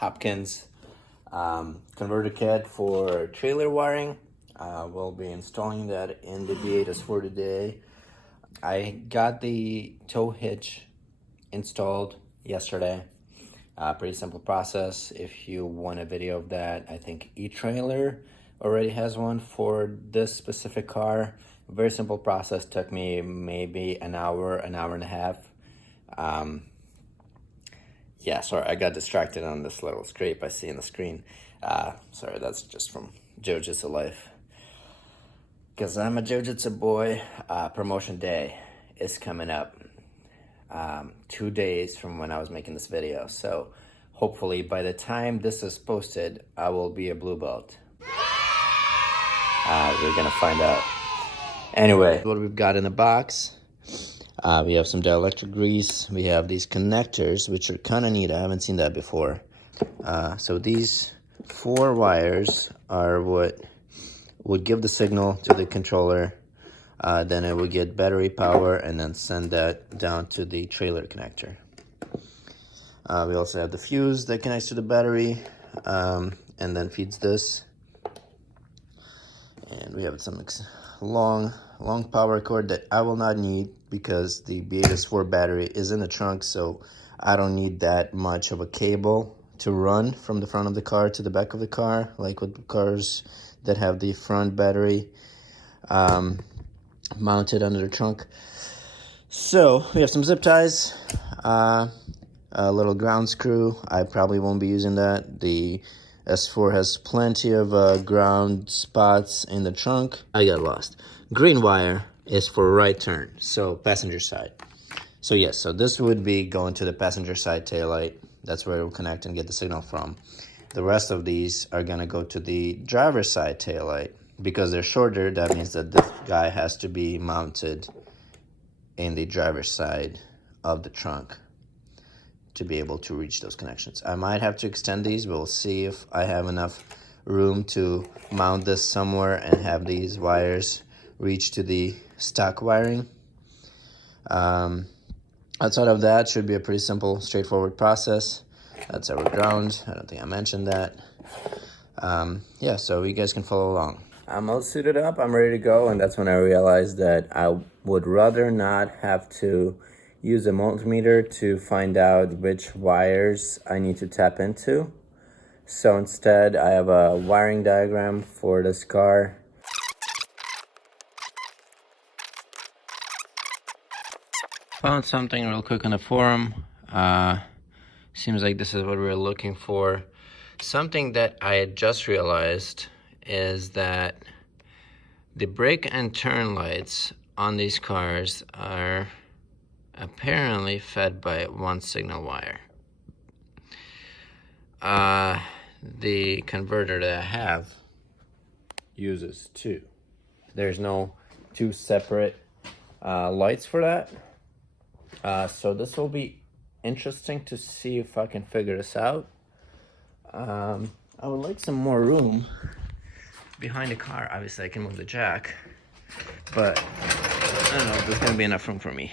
Hopkins converter kit for trailer wiring. We'll be installing that in the B8 S4 today. I got the tow hitch installed yesterday. Pretty simple process. If you want a video of that, I think eTrailer already has one for this specific car. Very simple process, took me maybe an hour and a half. Yeah, sorry, I got distracted on this little scrape I see on the screen. Sorry, that's just from Jiu-Jitsu life. Because I'm a Jiu-Jitsu boy. Promotion day is coming up. 2 days from when I was making this video. So hopefully by the time this is posted, I will be a blue belt. We're gonna find out. Anyway, what we've got in the box, we have some dielectric grease. We have these connectors, which are kind of neat. I haven't seen that before. So these 4 wires are what would give the signal to the controller. Then it would get battery power and then send that down to the trailer connector. We also have the fuse that connects to the battery and then feeds this. And we have some long power cord that I will not need because the B8 S4 battery is in the trunk, so I don't need that much of a cable to run from the front of the car to the back of the car, like with cars that have the front battery mounted under the trunk. So we have some zip ties, a little ground screw. I probably won't be using that. The S4 has plenty of ground spots in the trunk. I got lost. Green wire is for right turn, so passenger side. So yes, so this would be going to the passenger side taillight. That's where it will connect and get the signal from. The rest of these are gonna go to the driver's side taillight. Because they're shorter, that means that this guy has to be mounted in the driver's side of the trunk to be able to reach those connections. I might have to extend these. We'll see if I have enough room to mount this somewhere and have these wires reach to the stock wiring. Outside of that, should be a pretty simple, straightforward process. That's our ground. I don't think I mentioned that. Yeah, so you guys can follow along. I'm all suited up, I'm ready to go, and that's when I realized that I would rather not have to use a multimeter to find out which wires I need to tap into. So instead, I have a wiring diagram for this car. Found something real quick on the forum. Seems like this is what we were looking for. Something that I had just realized is that the brake and turn lights on these cars are apparently fed by one signal wire. The converter that I have uses 2. There's no 2 separate lights for that. So this will be interesting to see if I can figure this out. I would like some more room behind the car. Obviously I can move the jack, but I don't know if there's gonna be enough room for me.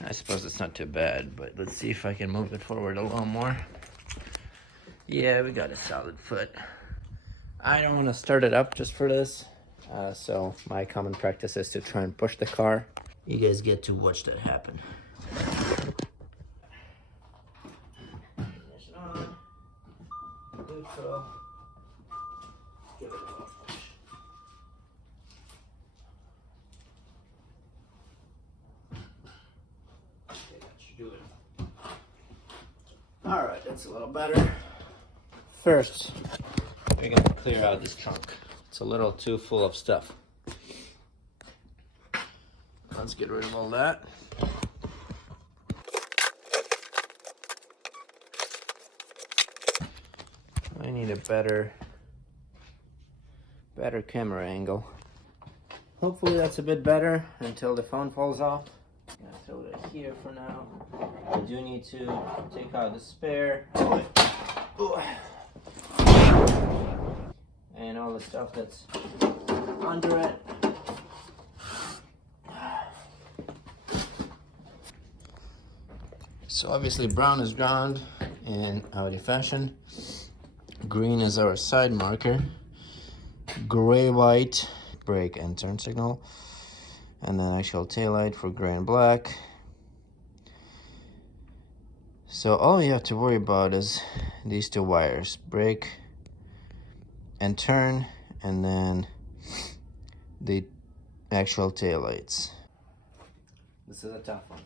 I suppose it's not too bad, but let's see if I can move it forward a little more. Yeah, we got a solid foot. I don't want to start it up just for this, so my common practice is to try and push the car. You guys get to watch that happen. Neutral. Give it a little push. Okay, that should do it. Alright, that's a little better. First, we're gonna clear out this trunk. It's a little too full of stuff. Let's get rid of all that. I need a better camera angle. Hopefully that's a bit better until the phone falls off. I'm gonna throw that here for now. I do need to take out the spare. And all the stuff that's under it. So obviously brown is ground in Audi fashion. Green is our side marker. Gray, white, brake and turn signal. And then actual taillight for gray and black. So all we have to worry about is these two wires, brake and turn, and then the actual taillights. This is a tough one.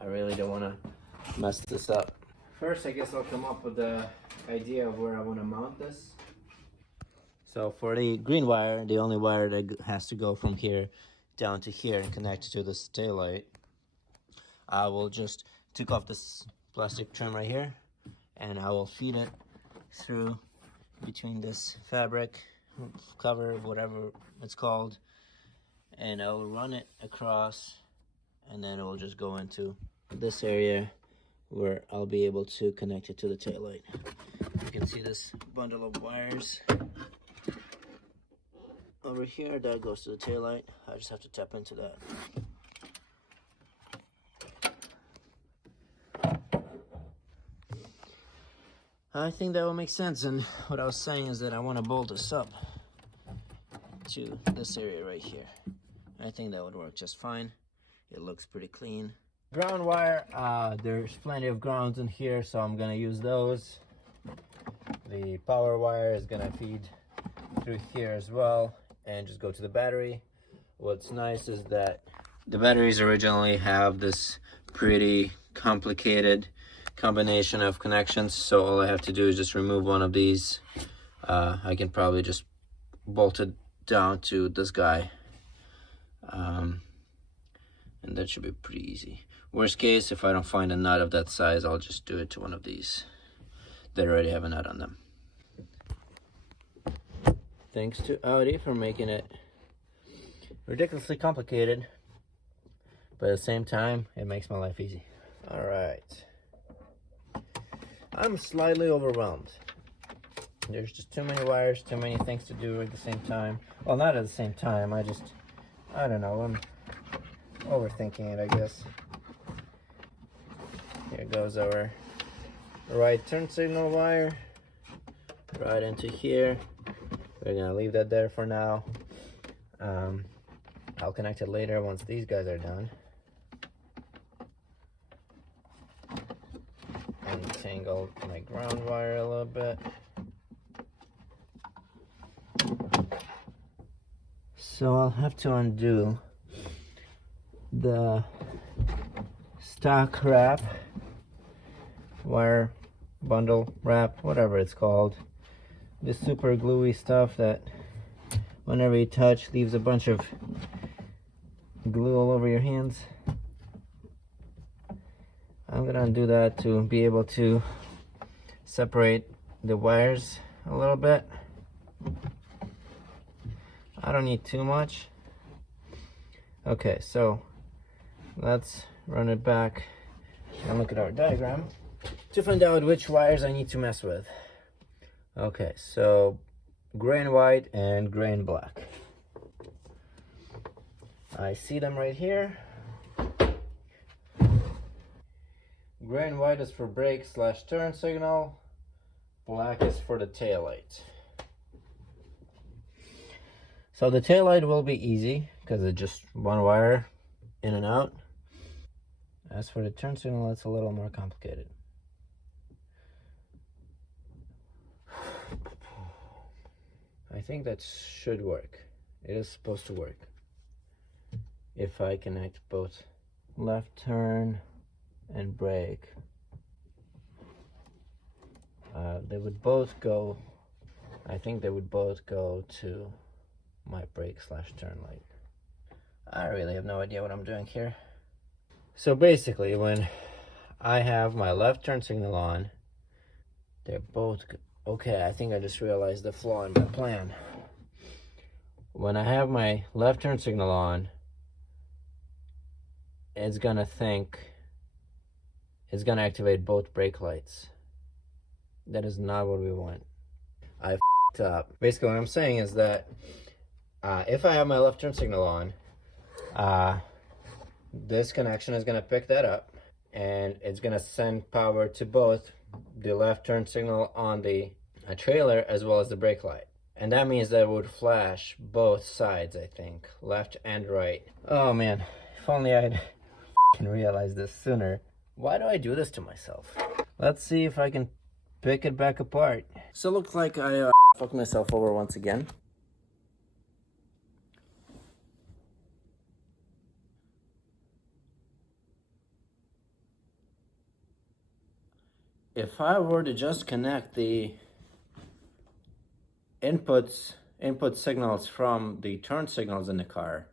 I really don't want to mess this up. First, I guess I'll come up with the idea of where I want to mount this. So for the green wire, the only wire that has to go from here down to here and connect to this taillight, I will just take off this plastic trim right here, and I will feed it through between this fabric cover, whatever it's called, and I will run it across, and then it will just go into this area where I'll be able to connect it to the taillight. You can see this bundle of wires over here that goes to the taillight. I just have to tap into that. I think that will make sense, and what I was saying is that I want to bolt this up to this area right here. I think that would work just fine. It looks pretty clean. Ground wire, there's plenty of grounds in here, so I'm gonna use those. The power wire is gonna feed through here as well and just go to the battery. What's nice is that the batteries originally have this pretty complicated combination of connections, so all I have to do is just remove one of these. I can probably just bolt it down to this guy, and that should be pretty easy. Worst case, if I don't find a nut of that size, I'll just do it to one of these that already have a nut on them. Thanks to Audi for making it ridiculously complicated, but at the same time, it makes my life easy. All right. I'm slightly overwhelmed. There's just too many wires, too many things to do at the same time. Well, not at the same time, I don't know, I'm overthinking it, I guess. Here goes our right turn signal wire, right into here. We're gonna leave that there for now. I'll connect it later once these guys are done. Untangle my ground wire a little bit. So I'll have to undo the stock wrap, wire bundle wrap, whatever it's called. This super gluey stuff that whenever you touch leaves a bunch of glue all over your hands. I'm gonna undo that to be able to separate the wires a little bit. I don't need too much. Okay, so let's run it back and look at our diagram to find out which wires I need to mess with. Okay, so gray and white and gray and black. I see them right here. Gray and white is for brake / turn signal. Black is for the tail light. So the tail light will be easy because it's just one wire in and out. As for the turn signal, it's a little more complicated. I think that should work. It is supposed to work. If I connect both left turn and brake, they would both go, I think they would both go to my brake / turn light. I really have no idea what I'm doing here. So basically, when I have my left turn signal on, they're both, okay, I think I just realized the flaw in my plan. When I have my left turn signal on, it's gonna activate both brake lights. That is not what we want. I f***ed up. Basically what I'm saying is that if I have my left turn signal on, this connection is gonna pick that up and it's gonna send power to both the left turn signal on the trailer as well as the brake light. And that means that it would flash both sides, I think, left and right. Oh man, if only I'd realized this sooner. Why do I do this to myself? Let's see if I can pick it back apart. So it looks like I fucked myself over once again. If I were to just connect the input signals from the turn signals in the car,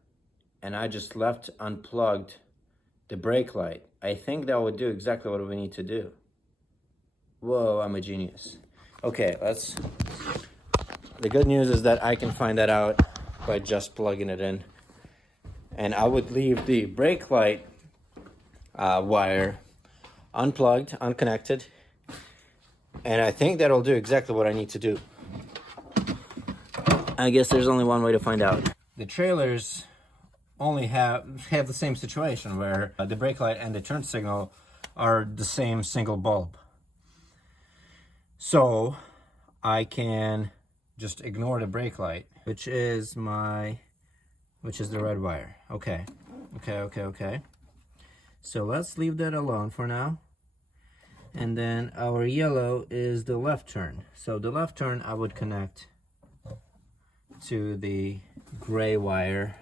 and I just left unplugged the brake light, I think that would do exactly what we need to do. Whoa, I'm a genius. Okay, the good news is that I can find that out by just plugging it in. And I would leave the brake light wire unplugged, unconnected, and I think that'll do exactly what I need to do. I guess there's only one way to find out. The trailers only have the same situation where the brake light and the turn signal are the same single bulb. So I can just ignore the brake light, which is the red wire. Okay. So let's leave that alone for now. And then our yellow is the left turn. So the left turn I would connect to the gray wire,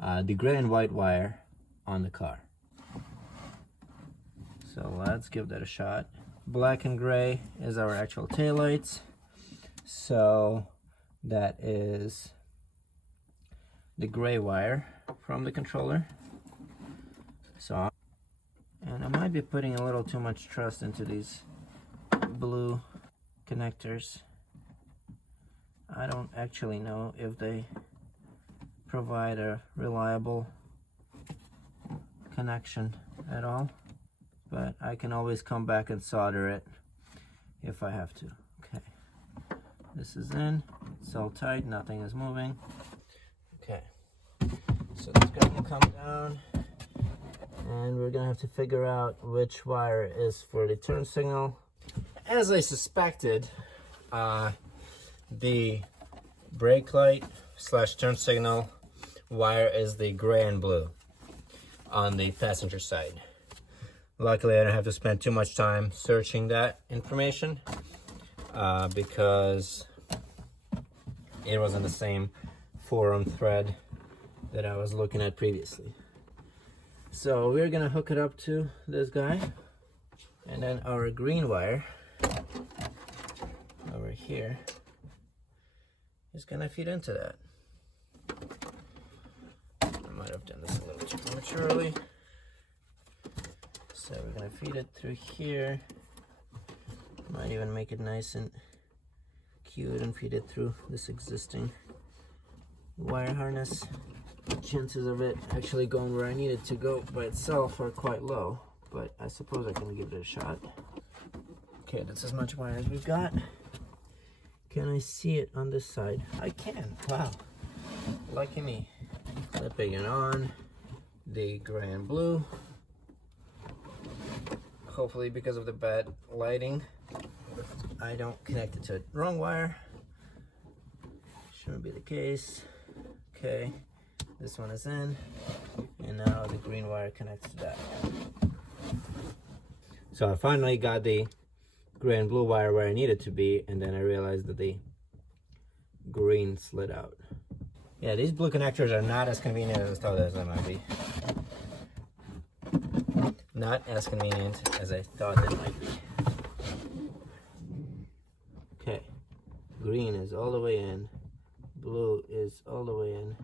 the gray and white wire on the car. So let's give that a shot. Black and gray is our actual taillights. So that is the gray wire from the controller. So, and I might be putting a little too much trust into these blue connectors. I don't actually know if they provide a reliable connection at all, but I can always come back and solder it if I have to. Okay, this is in, it's all tight, nothing is moving. Okay, so this guy will come down, and we're gonna have to figure out which wire is for the turn signal. As I suspected, the brake light / turn signal wire is the gray and blue on the passenger side. Luckily, I don't have to spend too much time searching that information because it was in the same forum thread that I was looking at previously. So we're gonna hook it up to this guy, and then our green wire over here is gonna feed into that. I might have done this a little too prematurely. So we're gonna feed it through here. Might even make it nice and cute and feed it through this existing wire harness. Chances of it actually going where I need it to go by itself are quite low, but I suppose I can give it a shot. Okay, that's as much wire as we've got. Can I see it on this side? I can. Wow, lucky me. Flipping it on, the gray and blue. Hopefully, because of the bad lighting, I don't connect it to the wrong wire. Shouldn't be the case. Okay, this one is in, and now the green wire connects to that. So I finally got the gray and blue wire where I need it to be, and then I realized that the green slid out. Yeah, these blue connectors are not as convenient as I thought they might be. Not as convenient as I thought they might be. Okay, green is all the way in, blue is all the way in,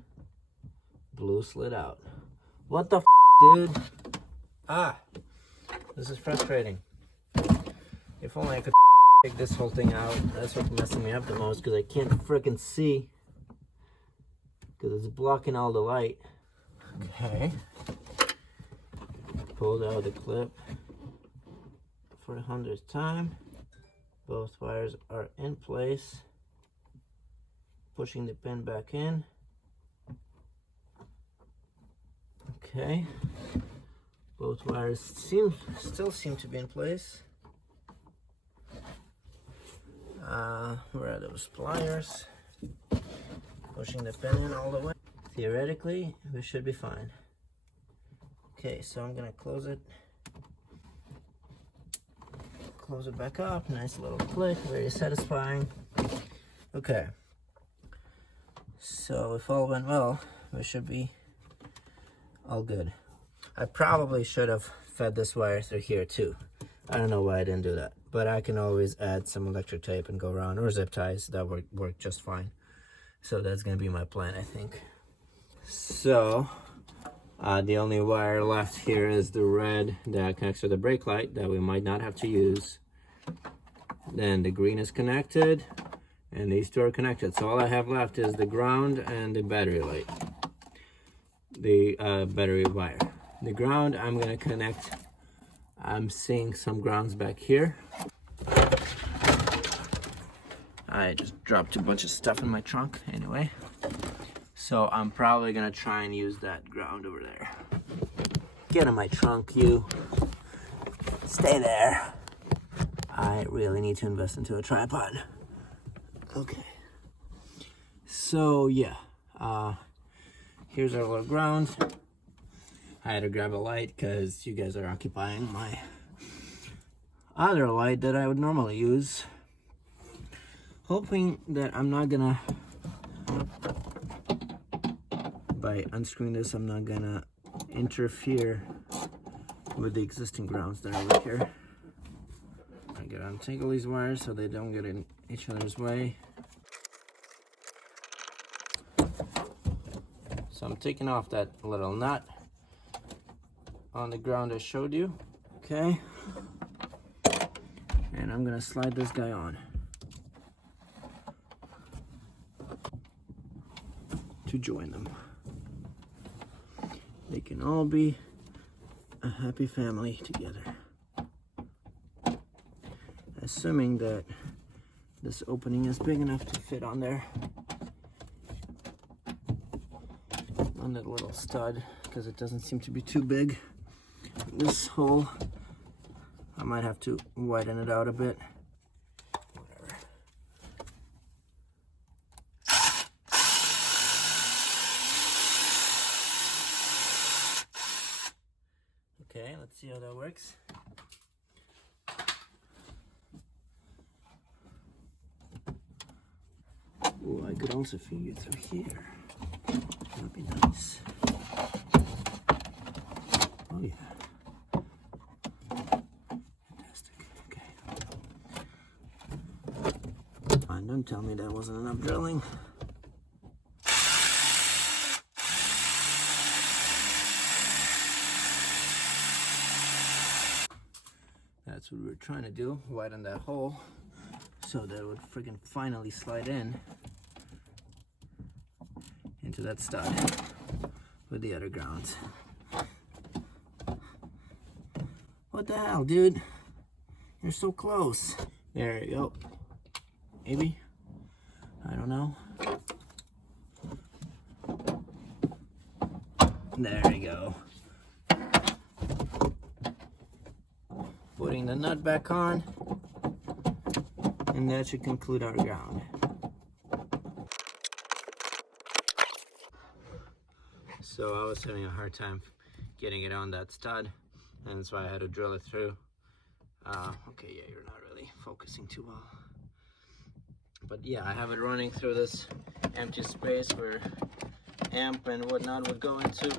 blue slid out. What the f, dude? Ah, this is frustrating. If only I could take this whole thing out. That's what's messing me up the most, because I can't freaking see, because it's blocking all the light. Okay. Pulled out the clip for the 100th time. Both wires are in place. Pushing the pin back in. Okay. Both wires still seem to be in place. Where are those pliers? Pushing the pin in all the way. Theoretically, we should be fine. Okay, so I'm gonna close it back up. Nice little click, very satisfying. Okay, so if all went well, we should be all good. I probably should have fed this wire through here too. I don't know why I didn't do that, but I can always add some electric tape and go around, or zip ties. That work just fine. So that's gonna be my plan, I think. So the only wire left here is the red that connects to the brake light that we might not have to use. Then the green is connected, and these two are connected. So all I have left is the ground and the battery light, the battery wire. The ground I'm gonna connect. I'm seeing some grounds back here. I just dropped a bunch of stuff in my trunk anyway. So I'm probably gonna try and use that ground over there. Get in my trunk, you. Stay there. I really need to invest into a tripod. Okay. So yeah, here's our little ground. I had to grab a light because you guys are occupying my other light that I would normally use. Hoping that I'm not gonna, by unscrewing this, I'm not gonna interfere with the existing grounds that are over here. I gotta untangle these wires so they don't get in each other's way. So I'm taking off that little nut on the ground I showed you, okay? And I'm gonna slide this guy on to join them. They can all be a happy family together. Assuming that this opening is big enough to fit on there, on that little stud, because it doesn't seem to be too big. This hole, I might have to widen it out a bit. Whatever. Okay, let's see how that works. Oh, I could also feed you through here. That'd be nice. Oh yeah. Fantastic. Okay. Fine, don't tell me that wasn't enough drilling. That's what we were trying to do, widen that hole so that it would friggin' finally slide into that stud with the other grounds. What the hell, dude? You're so close. There you go. Maybe? I don't know. There you go. Putting the nut back on, and that should conclude our ground. So I was having a hard time getting it on that stud, and that's why I had to drill it through. Okay, yeah, you're not really focusing too well. But yeah, I have it running through this empty space where amp and whatnot would go into.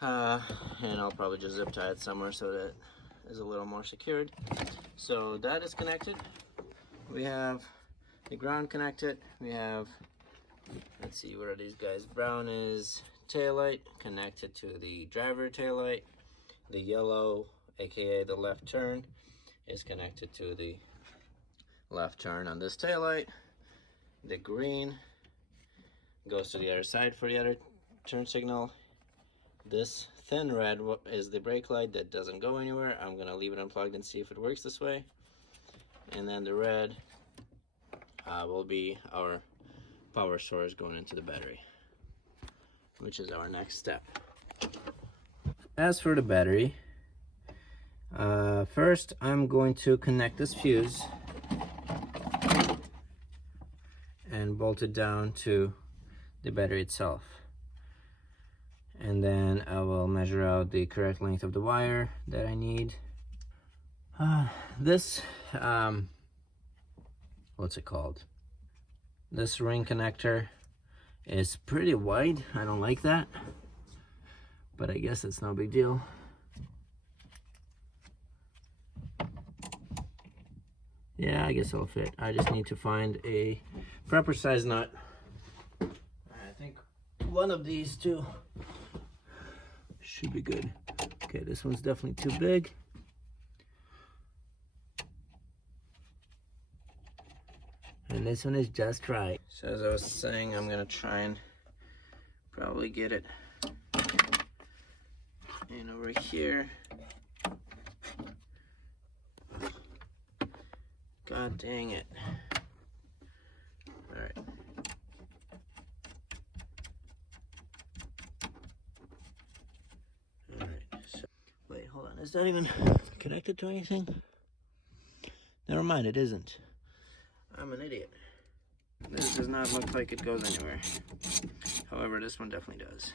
And I'll probably just zip tie it somewhere so that is a little more secured. So that is connected. We have the ground connected. We have, let's see, what are these guys? Brown is taillight connected to the driver taillight. The yellow, aka the left turn, is connected to the left turn on this taillight. The green goes to the other side for the other turn signal. This thin red is the brake light that doesn't go anywhere. I'm gonna leave it unplugged and see if it works this way. And then the red will be our power source going into the battery, which is our next step. as for the battery, first I'm going to connect this fuse and bolt it down to the battery itself, and then I will measure out the correct length of the wire that I need. This what's it called, this ring connector is pretty wide. I don't like that, but I guess it's no big deal. Yeah, I guess it'll fit. I just need to find a proper size nut. I think one of these two should be good. Okay, this one's definitely too big. And this one is just right. So as I was saying, I'm gonna try and probably get it in over here. God dang it. All right. All right, so, wait, hold on. Is that even connected to anything? Never mind, it isn't. I'm an idiot. This does not look like it goes anywhere. However, this one definitely does.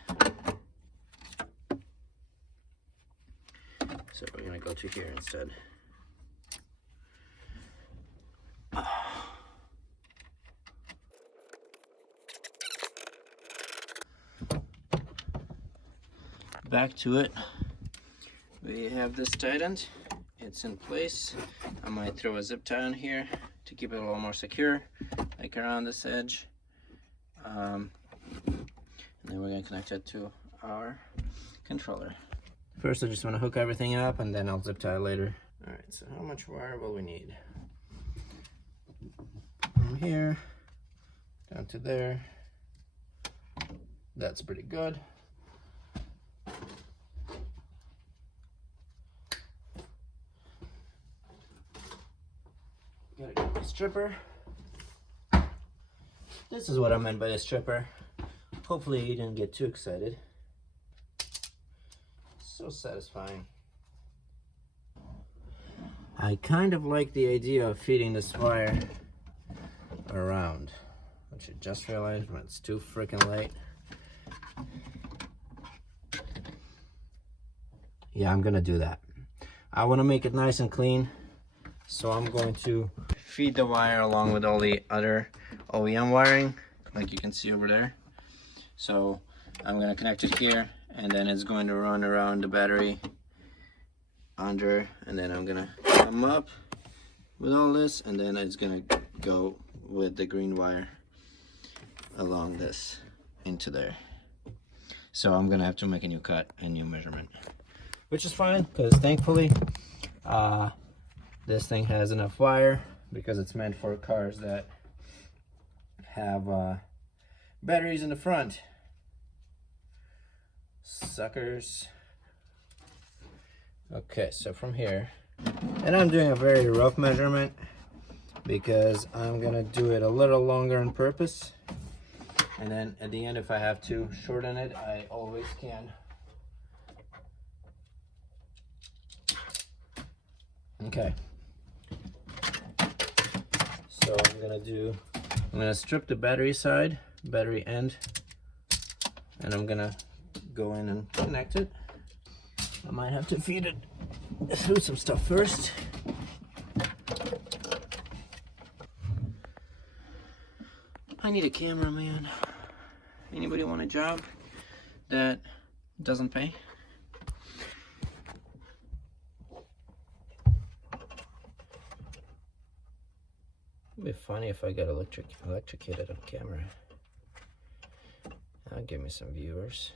So we're gonna go to here instead. Back to it. We have this tightened. It's in place. I might throw a zip tie on here to keep it a little more secure, like around this edge. And then we're gonna connect it to our controller. First, I just want to hook everything up, and then I'll zip tie later. All right, so how much wire will we need? From here down to there. That's pretty good. Gotta get my stripper. This is what I meant by the stripper. Hopefully you didn't get too excited. So satisfying. I kind of like the idea of feeding this wire around, which I just realized when it's too freaking late. Yeah, I'm gonna do that. I want to make it nice and clean, so I'm going to feed the wire along with all the other OEM wiring, like you can see over there. So I'm gonna connect it here, and then it's going to run around the battery under, and then I'm gonna come up with all this, and then it's gonna go with the green wire along this into there. So I'm gonna have to make a new cut and new measurement, which is fine because thankfully this thing has enough wire, because it's meant for cars that have batteries in the front. Suckers. Okay, so from here, and I'm doing a very rough measurement because I'm gonna do it a little longer on purpose, and then at the end, if I have to shorten it, I always can. Okay, so I'm gonna strip the battery side, battery end, and I'm gonna go in and connect it. I might have to feed it through some stuff first. I need a camera, man. Anybody want a job that doesn't pay? It'd be funny if I got electrocuted on camera. That'll give me some viewers.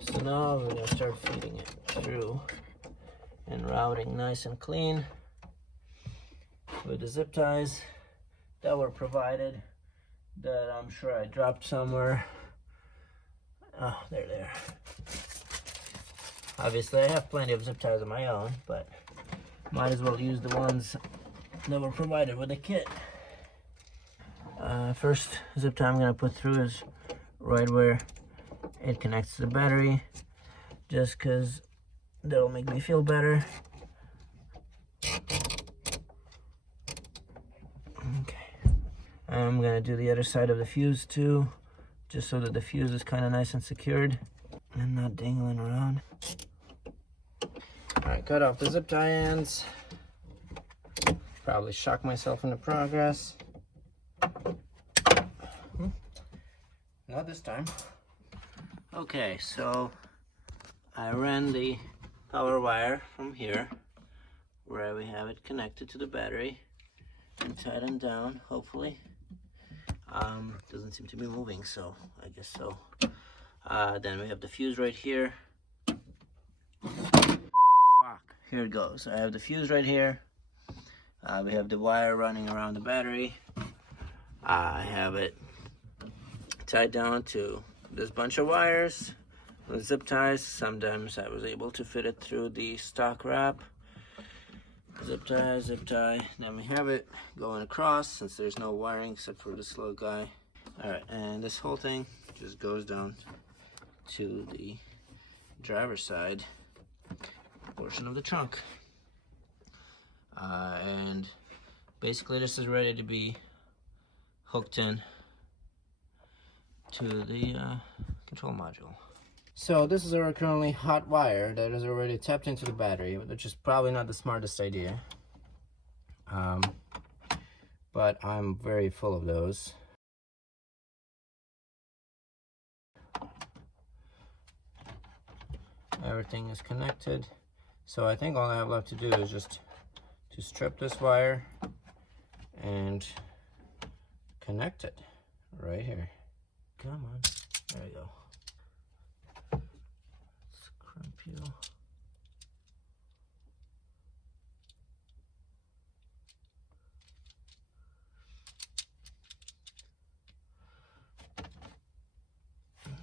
So now we're gonna start feeding it through and routing nice and clean with the zip ties that were provided, that I'm sure I dropped somewhere. Oh, there they are. Obviously, I have plenty of zip ties of my own, but might as well use the ones that were provided with the kit. First zip tie I'm going to put through is right where it connects to the battery, just because that'll make me feel better. Okay. I'm going to do the other side of the fuse too, just so that the fuse is kind of nice and secured and not dangling around. Alright, cut off the zip tie ends. Probably shock myself into progress. Not this time. Okay, so I ran the power wire from here, where we have it connected to the battery, and tightened down, hopefully. Doesn't seem to be moving, so I guess so. Then we have the fuse right here. Fuck. Here it goes. I have the fuse right here. We have the wire running around the battery. I have it tied down to this bunch of wires with zip ties. Sometimes I was able to fit it through the stock wrap. Zip tie. Then we have it going across, since there's no wiring except for this little guy. Alright, and this whole thing just goes down to the driver's side portion of the trunk. And basically this is ready to be hooked in to the control module. So this is our currently hot wire that is already tapped into the battery, which is probably not the smartest idea. But I'm very full of those. Everything is connected. So I think all I have left to do is just to strip this wire and connect it right here. Come on, there we go. Let's crimp you.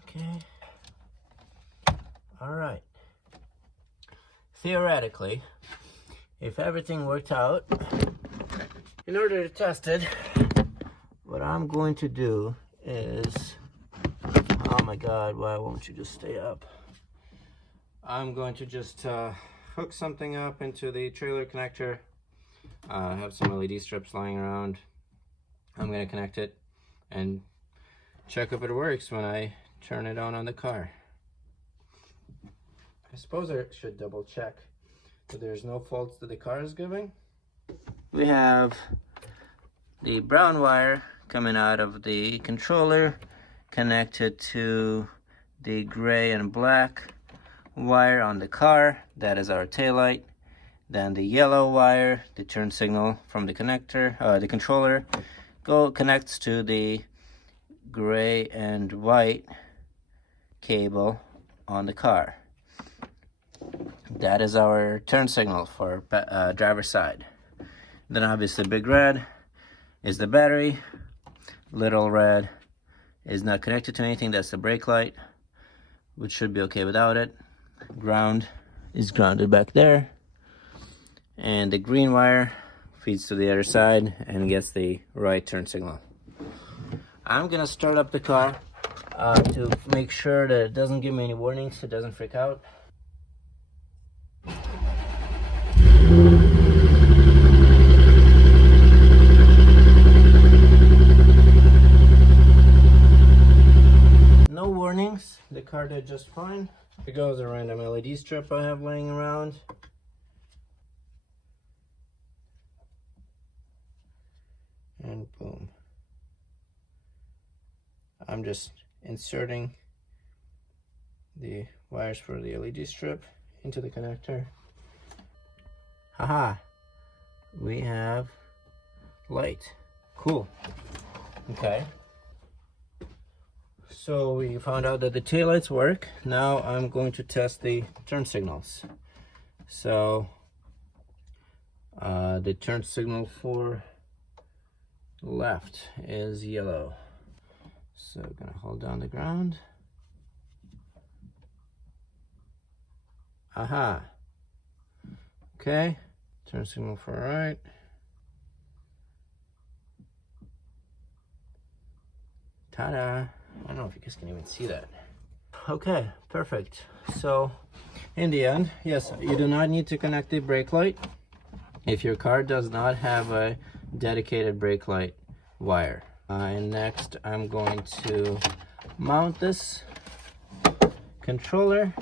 Okay. All right. Theoretically, if everything worked out, in order to test it, what I'm going to do is, oh my God, why won't you just stay up? I'm going to just hook something up into the trailer connector. I have some LED strips lying around. I'm going to connect it and check if it works when I turn it on the car. I suppose I should double check that there's no faults that the car is giving. We have the brown wire coming out of the controller connected to the gray and black wire on the car. That is our taillight. Then the yellow wire, the turn signal from the connector, the controller, connects to the gray and white cable on the car. That is our turn signal for driver's side. Then obviously big red is the battery. Little red is not connected to anything. That's the brake light, which should be okay without it. Ground is grounded back there. And the green wire feeds to the other side and gets the right turn signal. I'm gonna start up the car to make sure that it doesn't give me any warnings, it doesn't freak out. No warnings, the car did just fine. Here goes a random LED strip I have laying around. And boom. I'm just inserting the wires for the LED strip into the connector. Haha, we have light. Cool. Okay. So we found out that the taillights work. Now I'm going to test the turn signals. So the turn signal for left is yellow. So I'm gonna hold down the ground. Aha. Okay. Turn signal for right. Ta-da. I don't know if you guys can even see that. Okay, perfect. So, in the end, yes, you do not need to connect the brake light if your car does not have a dedicated brake light wire. And next, I'm going to mount this controller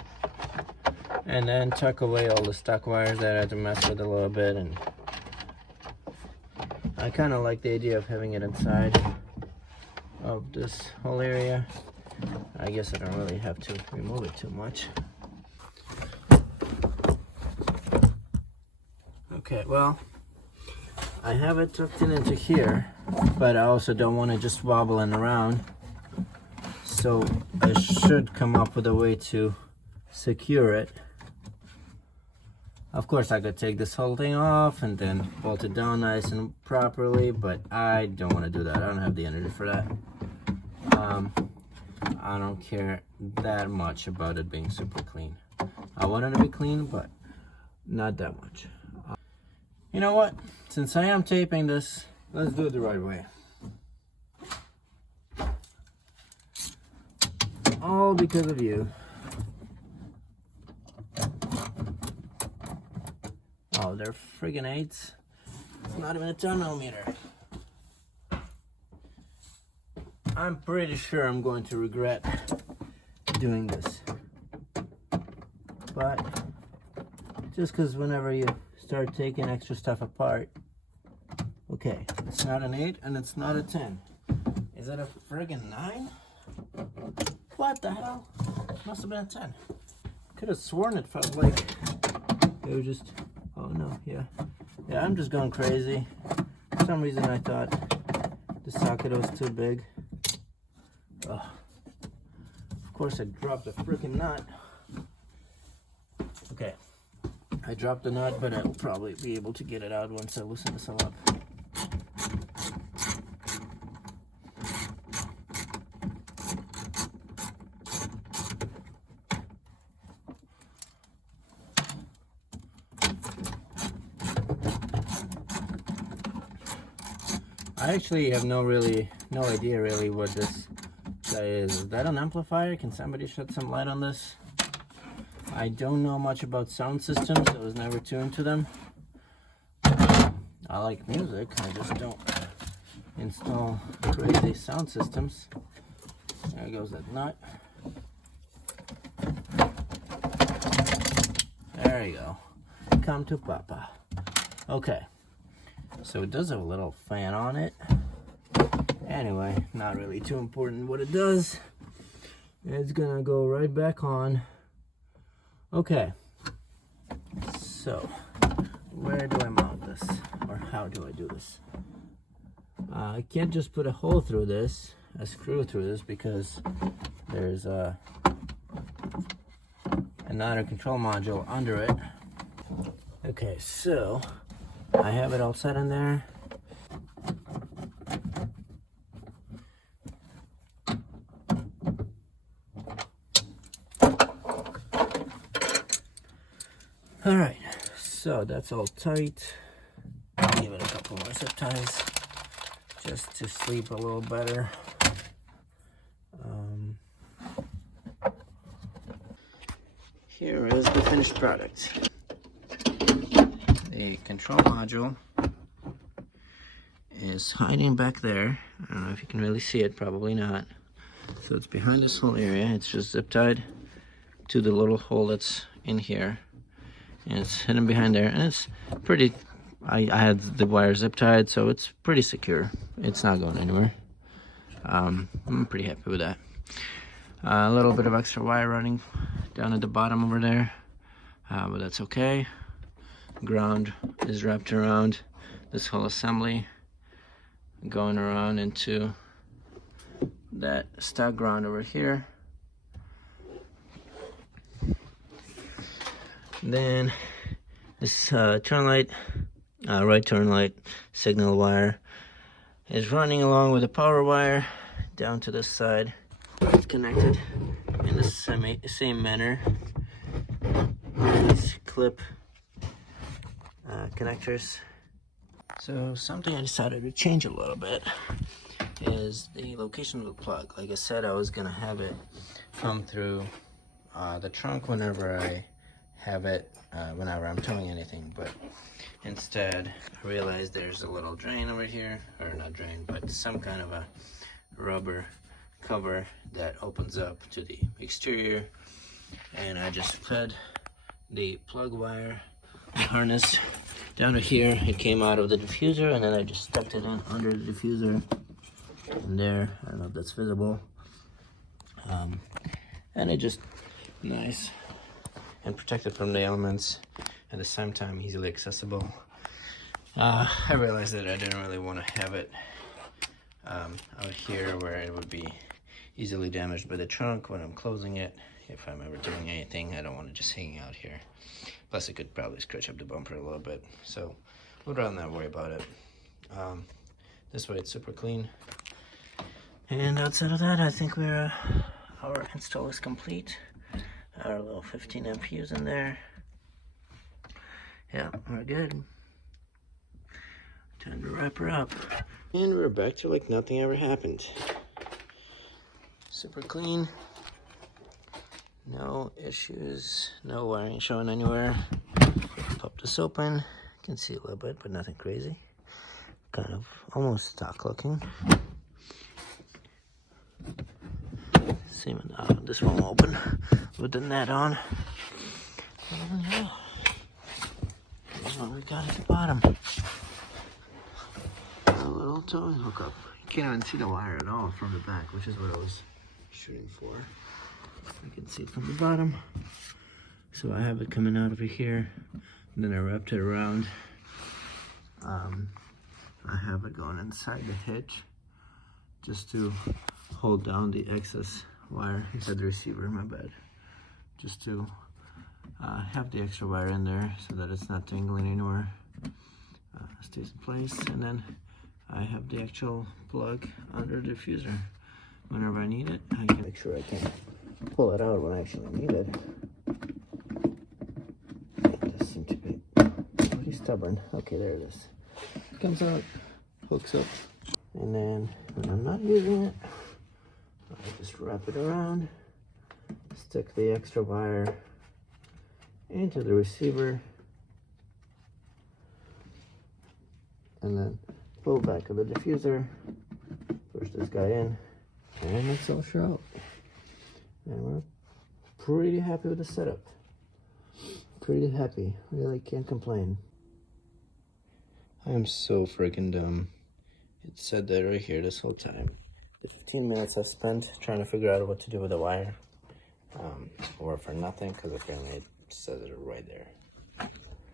and then tuck away all the stock wires that I had to mess with a little bit. And I kind of like the idea of having it inside of this whole area. I guess I don't really have to remove it too much. Okay, well, I have it tucked in into here, but I also don't want it just wobbling around. So I should come up with a way to secure it. Of course, I could take this whole thing off and then bolt it down nice and properly, but I don't want to do that. I don't have the energy for that. I don't care that much about it being super clean. I want it to be clean, but not that much. You know what? Since I am taping this, let's do it the right way. All because of you. Oh, they're friggin' 8s. It's not even a 10mm. I'm pretty sure I'm going to regret doing this. But just because whenever you start taking extra stuff apart, okay, it's not an 8 and it's not a 10. Is it a friggin' 9? What the hell? Must have been a 10. Could have sworn it felt like it was just, oh no, yeah. Yeah, I'm just going crazy. For some reason I thought the socket was too big. Ugh. Of course I dropped a freaking nut. Okay, I dropped the nut, but I'll probably be able to get it out once I loosen this all up. I actually have no idea really what this guy is. Is that an amplifier? Can somebody shed some light on this? I don't know much about sound systems. I was never tuned to them. I like music. I just don't install crazy sound systems. There goes that nut. There you go. Come to Papa. Okay. So it does have a little fan on it. Anyway, not really too important what it does. It's gonna go right back on. Okay, so where do I mount this? Or how do I do this? I can't just put a hole through this, a screw through this, because there's another control module under it. Okay, so I have it all set in there. All right, so that's all tight. I'll give it a couple more zip ties just to sleep a little better. Here is the finished product. The control module is hiding back there. I don't know if you can really see it, probably not. So it's behind this whole area. It's just zip tied to the little hole that's in here. And it's hidden behind there, and it's pretty, I had the wire zip tied, so it's pretty secure. It's not going anywhere. I'm pretty happy with that. A little bit of extra wire running down at the bottom over there, but that's okay. Ground is wrapped around this whole assembly, going around into that stock ground over here. Then this turn light, right turn light signal wire is running along with the power wire down to this side. It's connected in the same manner. clip connectors. So something I decided to change a little bit is the location of the plug. Like I said, I was gonna have it come through the trunk whenever I have it, whenever I'm towing anything, but instead I realized there's a little drain over here, or not drain, but some kind of a rubber cover that opens up to the exterior, and I just fed the plug wire harness down to here. It came out of the diffuser, and then I just stuck it in under the diffuser in there. I don't know if that's visible, and it just nice and protected from the elements, at the same time easily accessible. I realized that I didn't really want to have it out here where it would be easily damaged by the trunk when I'm closing it. If I'm ever doing anything, I don't want it just hanging out here. Plus it could probably scratch up the bumper a little bit, so would rather not worry about it. This way it's super clean. And outside of that, I think our install is complete. Our little 15 amp fuse in there. Yeah, we're good. Time to wrap her up. And we're back to like nothing ever happened. Super clean. No issues, no wiring showing anywhere. Pop this open. You can see a little bit, but nothing crazy. Kind of almost stock looking. Same, this one will open with the net on. And yeah, here's what we got at the bottom. A little towing hookup. You can't even see the wire at all from the back, which is what I was shooting for. You can see it from the bottom. So I have it coming out over here, and then I wrapped it around. I have it going inside the hitch just to hold down the excess wire inside the receiver, my bad. Just to have the extra wire in there so that it's not tangling anywhere. Stays in place, and then I have the actual plug under the diffuser. Whenever I need it, I can make sure I can pull it out when I actually need it. It does seem to be pretty stubborn. Okay, there it is. Comes out, hooks up, and then when I'm not using it, I just wrap it around, stick the extra wire into the receiver, and then pull back of the diffuser, push this guy in, and it's all out. And we're pretty happy with the setup. Pretty happy, really can't complain. I am so freaking dumb. It said that right here this whole time. The 15 minutes I spent trying to figure out what to do with the wire, or for nothing, because apparently it says it right there.